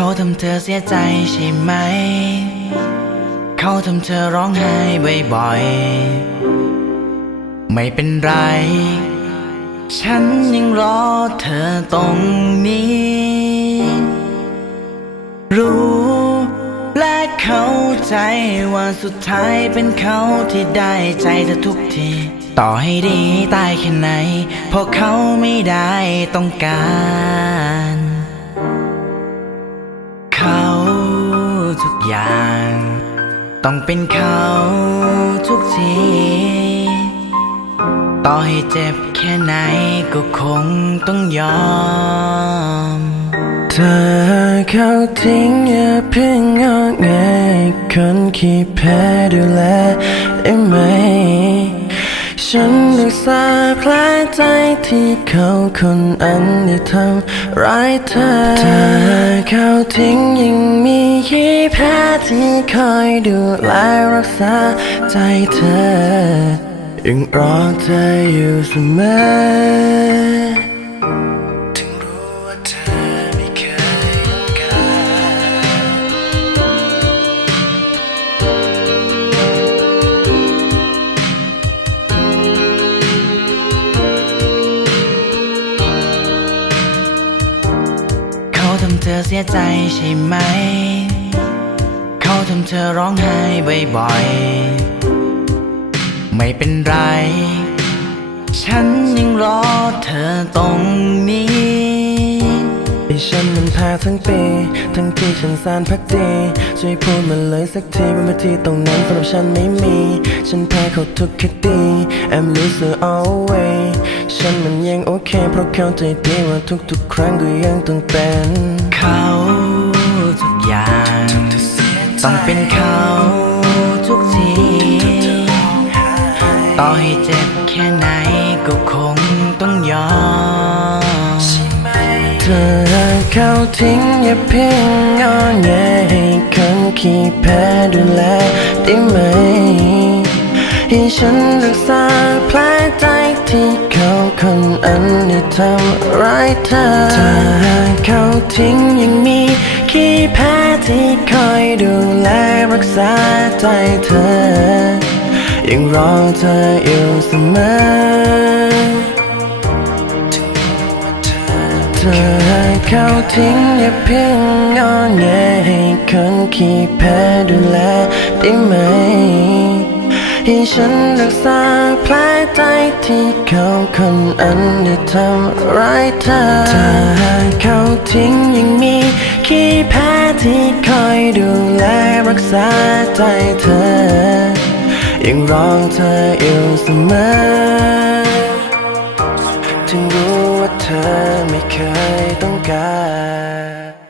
เขาทำเธอเสียใจใช่ไหม เขาทำเธอร้องไห้บ่อยๆ ไม่เป็นไร ฉันยังรอเธอตรงนี้ รู้และเข้าใจว่าสุดท้ายเป็นเขาที่ได้ใจเธอทุกที ต่อให้ดีตายแค่ไหน เพราะเขาไม่ได้ต้องการ อย่าง ต้องเป็นเขาทุกที ต่อให้เจ็บแค่ไหนก็คงต้องยอม เธอเขาทิ้งอย่าเพิ่งงอแงคนขี้แพ้ดูแลได้ไหม ฉันรักษาแผลใจที่เขาคนอันที่ทำร้ายเธอถ้าเขาทิ้งยังมีขี้แพ้ที่คอยดูแลรักษาใจเธอ ยังรอเธออยู่เสมอ ทำเธอเสียใจใช่ไหม เขาทำเธอร้องไห้บ่อยๆ ไม่เป็นไร ฉันยังรอเธอตรงนี้ให้ฉันมันพาทั้งปี ทั้งที่ฉันสารพักดีช่วยพูดมาเลยสักทีว่ามาที่ตรงนั้นสำหรับฉันไม่มี ฉันแพ้เขาทุกคดี I'm loser always ฉันมันยังโอเค เพราะเข้าใจดีว่าทุกๆ ครั้งก็ยังต้องเป็น เขาทุกอย่างต้องเป็นเขาทุกทีต่อให้เจ็บแค่ไหนก็คงต้องยอมเธอเขาทิ้งอย่าเพียงงอแงให้คนขี้แพ้ดูแลได้ไหม ให้ฉันรักษาแผลใจ ที่เขาคนอันนี้ทำร้ายเธอเธอเขาทิ้งยังมีขี้แพ้ที่คอยดูแลรักษาใจเธอ ยังรอเธออยู่เสมอเธอเขาทิ้งอย่าเพียงงอแงให้คนขี้แพ้ดูแลได้ไหม ให้ฉันรักษาแผลใจที่เขาคนอันได้ทำร้ายเธอเธอเขาทิ้งยังมีขี้แพ้ที่คอยดูแลรักษาใจเธอ ยังร้องเธออยู่เสมอ ถึงรู้ว่าเธอไม่เคยต้องการ